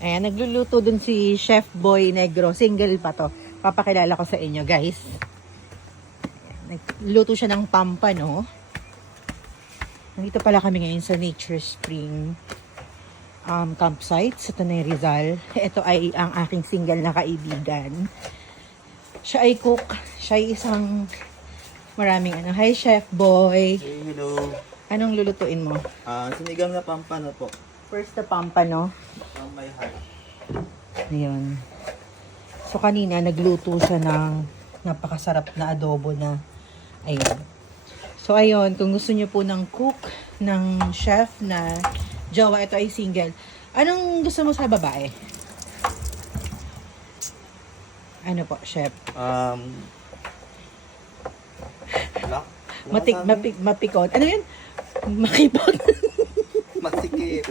Ayan, nagluluto dun si Chef Boy Negro. Single pa to. Papakilala ko sa inyo, guys. Nagluto siya ng pampano. Nandito pala kami ngayon sa Nature Spring campsite sa Tanay Rizal. Ito ay ang aking single na kaibigan. Siya ay cook. Siya ay isang maraming ano. Hi, Chef Boy. Hey, hello. Anong lulutuin mo? Sinigang na pampano po. First the pampano. May heart. Ayun. So, kanina nagluto siya ng napakasarap na adobo na ayun. So, ayun. Kung gusto niyo po ng cook, ng chef na jowa, ito ay single. Anong gusto mo sa babae? Ano po, chef? Black. Mapikot. Ano yun? Makipot. Masikip.